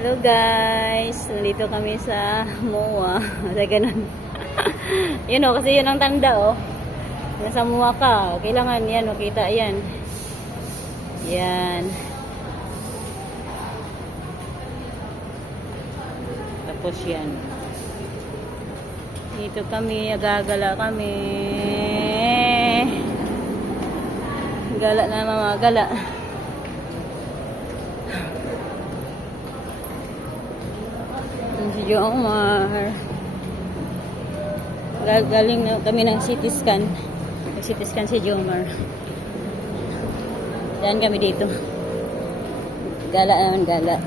Hello guys, nandito kami sa MOA. Sa ganun. Yun o, kasi yun ang tanda o. Nasa MOA ka, kailangan yan o, kita yan. Yan. Tapos yan. Dito kami, agagala kami. Gala na mga gala. Si Jomar. Galing na kami ng CT scan. Nag-CT scan si Jomar. Yan kami dito. Gala naman, gala.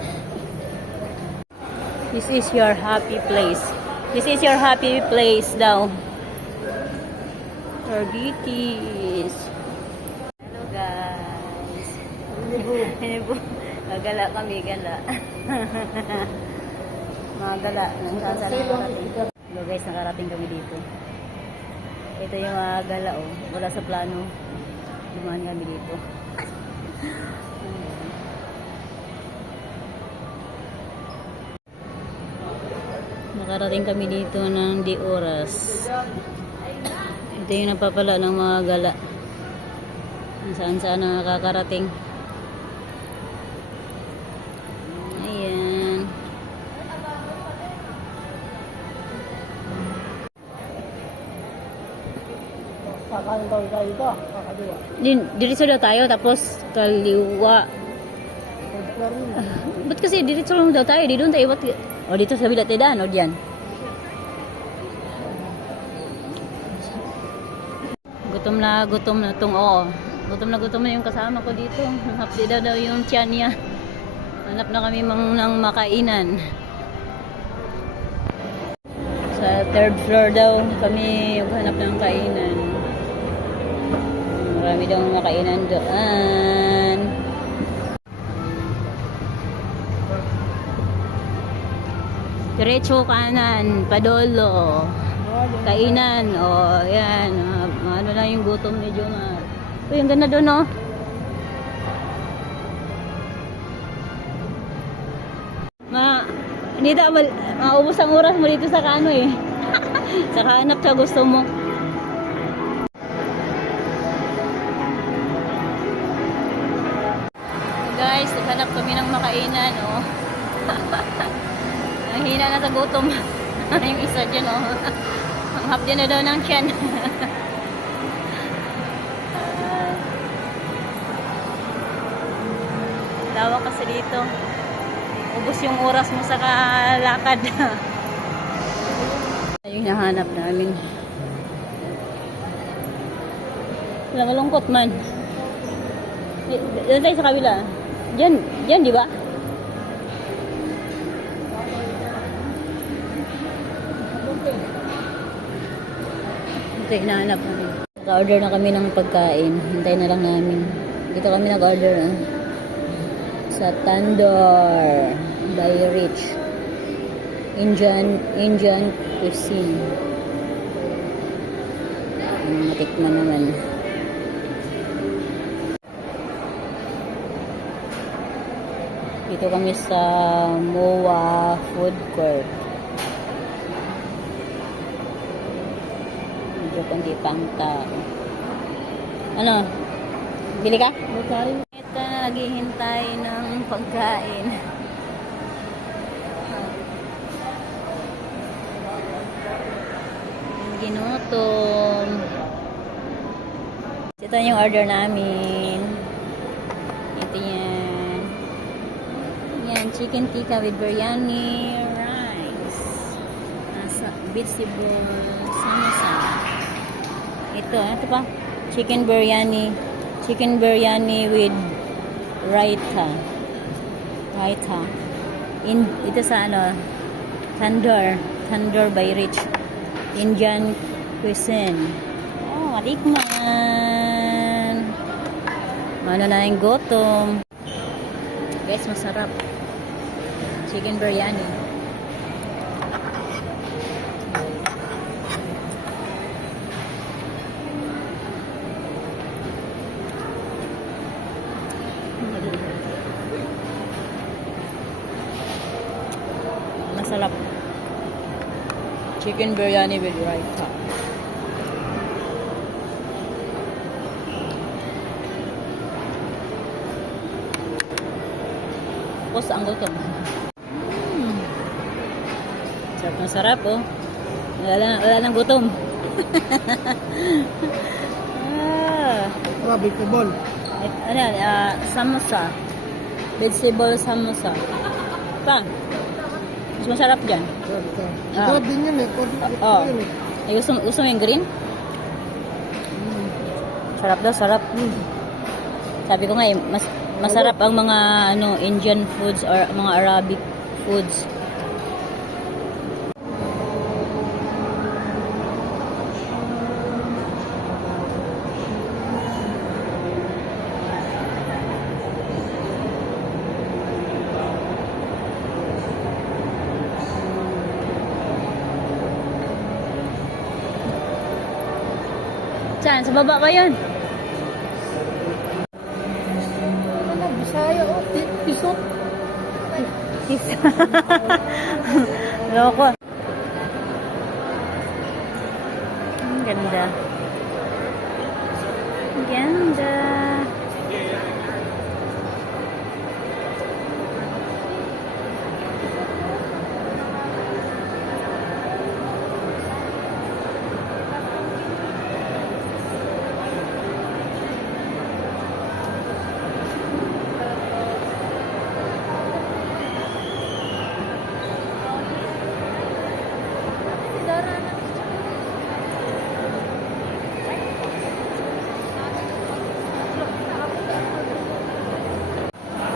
This is your happy place. This is your happy place daw. For BTS. Hello guys. Gala kami, gala. Mga gala. Hello guys, nakarating kami dito. Ito yung mga gala oh. Wala sa plano. Dumaan kami dito. Nakarating kami dito ng di oras. Ito yung napapala ng mga gala. Saan-saan na nakakarating. Ayan. Kakain tayo dito. Kakaliwa. Diretso daw tayo, tapos kaliwa. Ba't kasi diretso lang daw tayo? Di doon tayo. O dito sa bilat tayo o diyan. Gutom na tong oo. Gutom na yung kasama ko dito. Hapdi daw yung tiyan niya. Hanap na kami ng makainan. Sa third floor daw kami hanap ng kainan. Marami daw makainan doon. Diretso kanan, padolo. Kainan, oh, yan. Ano na yung gutom ni Jomar. Uy, ang ganda doon, oh. Hindi daw, maubos ang oras mo dito sa kano eh. Sa hanap sa gusto mo. Guys, naghanap kami ng makainan, oh. Ang hina na sa gutom. Yung isa dyan, oh. Ang hapdi na daw ng tiyan. Lawa kasi dito. Ubus yung oras mo sa kalakad. Yung nahanap namin. Wala, malungkot man. Dito tayo sa kabila. Diyan, di ba? Okay, hinahanap namin. Nag-order na kami ng pagkain. Hintayin na lang namin. Dito kami nag-order sa Tandoor by Rich. Indian cuisine. Matikman naman. Dito kami sa MOA Food Court. Medyo kundi pang tao. Ano? Bili ka? Ito na naghihintay ng pagkain. Ginutom. Ito yung order namin. Ito yan. Yan, chicken tikka with biryani rice. Vegetable samosa. Ito pa. Chicken biryani with raita. Ito sa Tandoor by Rich. Indian cuisine. Oh, matikman. Ano na yung gutom. Guys, masarap. Chicken biryani. Masarap. Chicken biryani with raita. Tapos ang gutom. Sarap na sarap, oh. Wala nang gutom. Vegetable. Ano yan? Samosa. Vegetable samosa. Pa. Mas masarap dyan. Ito din yun eh. Oo. Ay, gusto mo yung green? Sarap daw, sarap. Sabi ko nga eh, masarap ang mga Indian foods or mga Arabic foods. Saan? Sa baba ba yun? Ano, Bisaya o. Pisot. Isa. Loko. Ang ganda. Ang ganda.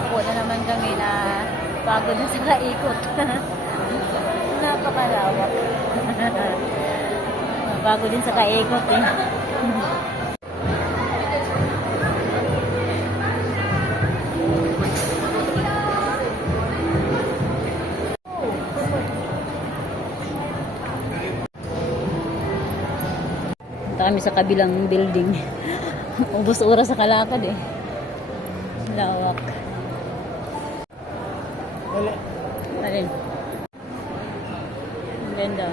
Ako na naman kami na pagod na sa kaikot. Napakalawak. Pagod din sa kaikot eh. Punta kami sa kabilang building. Ubus oras sa kalakad eh. Lawak. Wala. Alin? Ang ganda.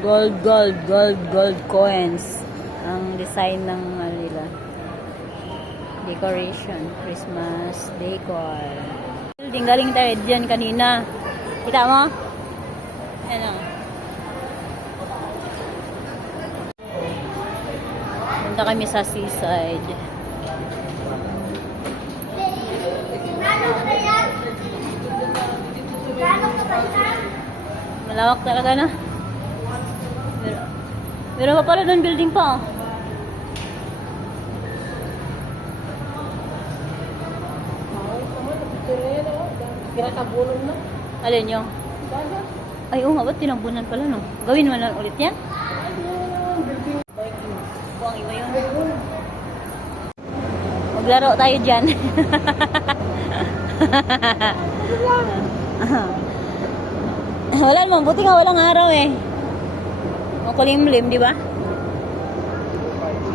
Gold coins. Ang design ng nila. Decoration. Christmas decor. Building, galing tayo dyan kanina. Kita mo? Ayan o. Punta kami sa seaside. Malawak talaga na. Meron pa pala doon building pa. Oh. Kinatabunan na. Alin yung? Ay, oo nga, ba't tinambunan pala no? Gawin mo na ulit yan? Buwang iba yun. Maglaro tayo dyan. Wala naman, buti nga walang araw eh. Makulimlim, di ba?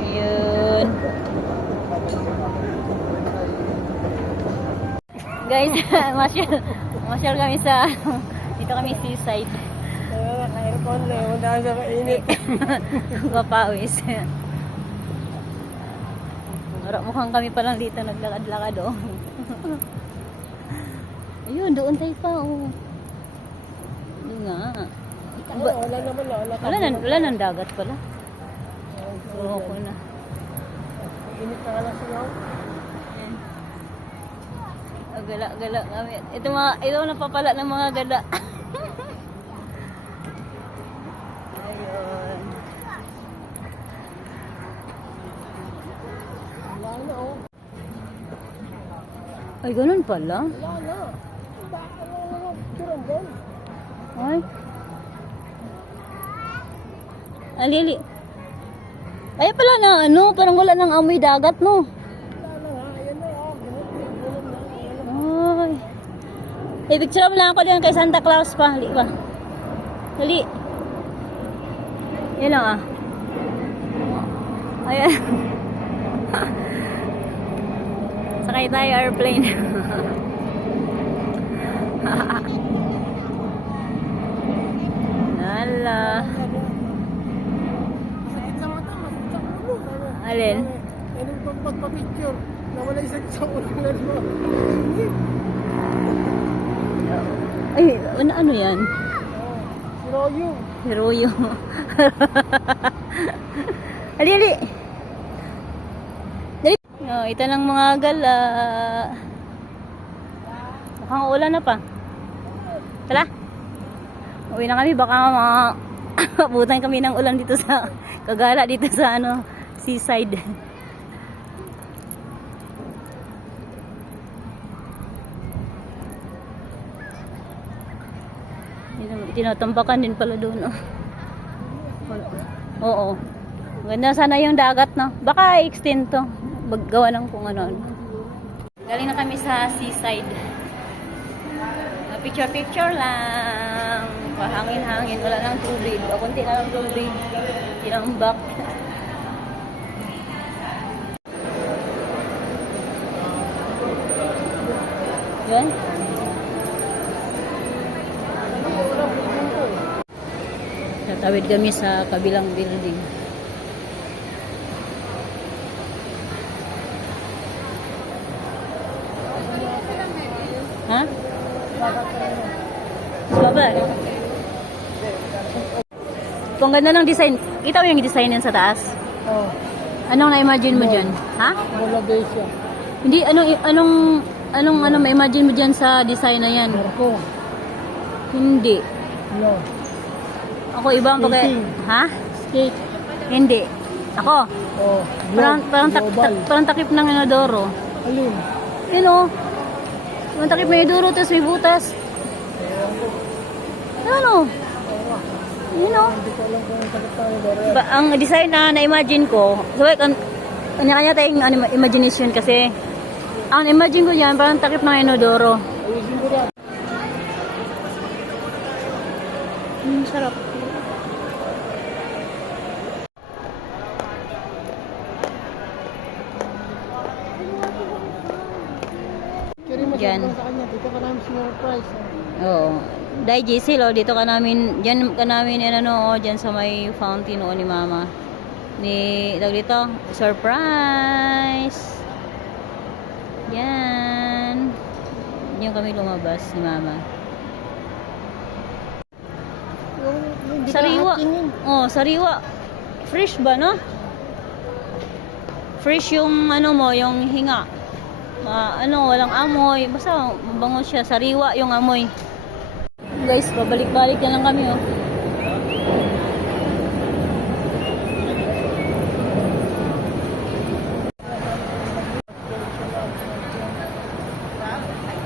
Yun. Guys, masyal kami sa dito kami seaside. Naka-aircon na yun. Dahil sa mainit. Papawis. Mukhang kami pa lang dito naglakad-lakad oh. Ayun, doon tayo pa oh. Doon nga. Wala naman. Wala nang dagat pala. Oo ko na. Init na lang siya. Gala kami. Ito napapala ng mga gala. Ayun. Wala na oh. Ay, ganun pala. Wala na. Ano picture doon? Ay. Alili. Ay pala na parang wala nang amoy dagat no. Wala na nga. Ayan na oh. Ganun na. Ay. Picture mo lang ako diyan kay Santa Claus pa. Hali ba? Hali. Yan lang ah. Ayan. Sakay tayo airplane. Ano yan? Si Royo. Hiroyo. Ali, ali. Dali. Oh, ito lang mga gala. Mukhang ulan na pa. Tala. Uwi na kami. Baka abutan kami ng ulan dito sa Kagala, dito sa seaside. Tinatambakan din pala doon. Oo. Ganda sana yung dagat, no? Baka i-extend to. Gawa ng kung ano. Galing na kami sa seaside. Picture-picture lang. Pahangin-hangin. Wala nang tubig. O, kunti na lang tubig. Tinambak. Yan. Tatawid kami sa kabilang building. Ha? Sa baba. Kung ganda ng design, kita mo yung design yan sa taas? Oh, Anong na-imagine mo dyan? Ha? Bangladesh. Hindi, anong ma-imagine mo dyan sa design na yan? Marco. Hindi. No. Ako ibang pagka... Skating. Ha? Skate. Hindi. Ako. Oh, Parang takip ng inodoro. Alin? Yun o. Parang takip ng inodoro, tapos may butas. Ano? Yun o. Hindi ko alam kung ang sakit tayo ba. Ang design na na-imagine ko, sabay, kanya tayong imagination kasi, ang imagine ko yan, parang takip ng inodoro. Ayusin ko yan. Sarap. Kiri mo Yan. sa kanya. Dito ka namin small price. Oo. Dahil JC, dito ka namin, dyan ka namin, dyan sa may fountain ni Mama. Dito, surprise! Yan. Diyan kami lumabas ni Mama. Yung Sariwa. tingin. Oh, sariwa. Fresh ba, no? Fresh yung yung hinga. Walang amoy. Basta mabango siya. Sariwa yung amoy. Guys, babalik-balik na lang kami, oh.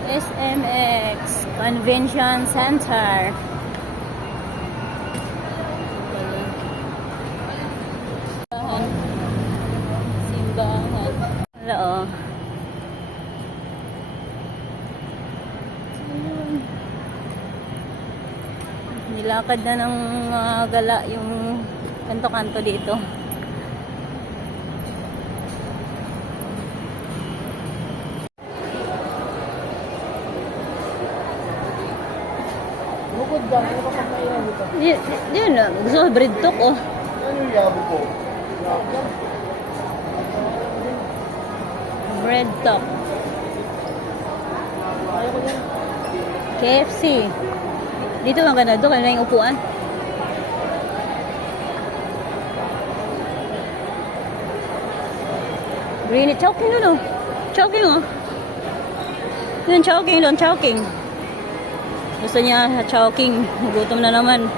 SMX Convention Center. Simbahan. Wala, oh. Nilakad na ng mga gala yung kanto-kanto dito. Bukod dyan. Ano ka pag naiyan dito? Yun, gusto ko bread talk, oh. Ano yung yabo ko? Bread talk. Ayaw ko yan. KFC. Dito ang ganda. Doon na yung upuan. Green, choking doon, oh. Choking, oh. Yun, choking doon, choking. Gusto niya choking. Gutom na naman.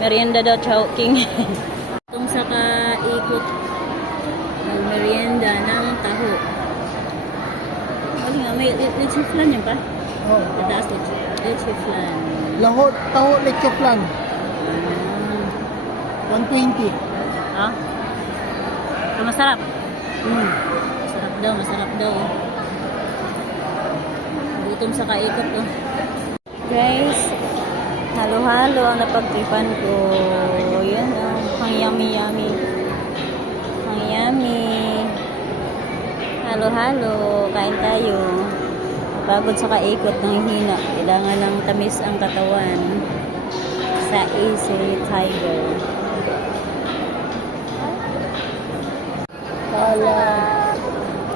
Merienda daw, choking. Itong sa kaikot. Merienda ng taho. Ano nga, may leche flan yan pa? Oh. Mataas leche flan. Lahot, taho, leche plan. 120. Ah? Masarap. Masarap daw. Gutom sa kaikot, oh. Guys, halo-halo ang napagtipan ko. Yan, oh. Ang yummy. Ang yummy. Halo-halo. Kain tayo. Pagod sa kaikot ng hina. Kailangan ng tamis ang katawan. Sa Easy Tiger.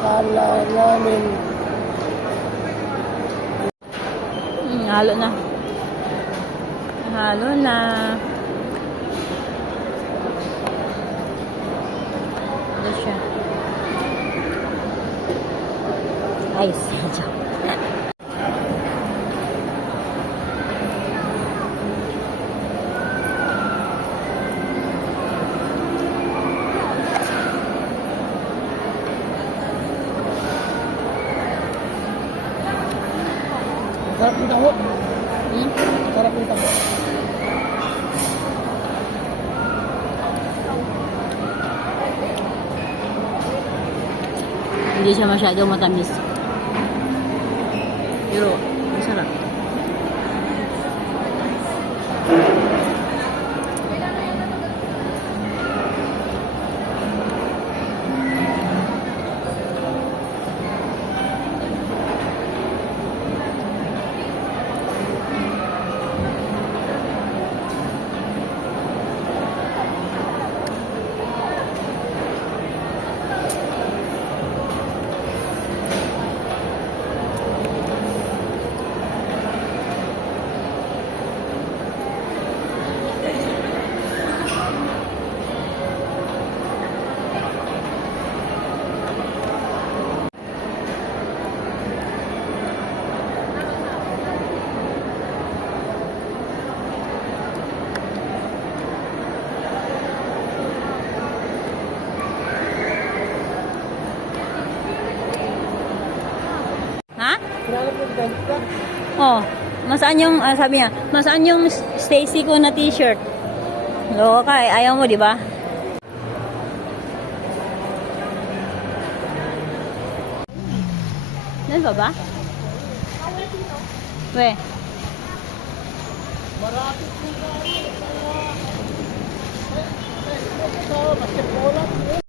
Kala namin. Halo na. Halo na. Ano siya? Ice. Sarap yung taho. Hmm? Sarap yung taho. Hindi siya masyadong matamis. Pero, masarap. Ha? Sarap yung ganda. Oh, masaan yung, sabi niya, masaan yung Stacy ko na t-shirt? Loko ka eh, ayaw mo, di ba? Nan ba ba? We. Marami po tayo. Basketball lang.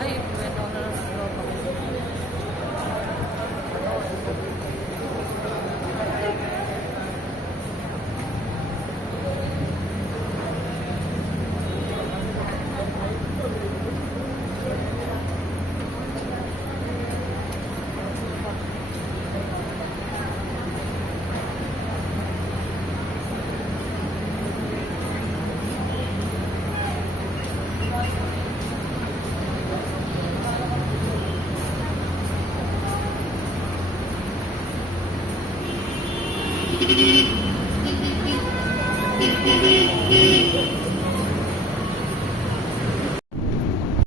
Ay, pwede na lang sa Thank you.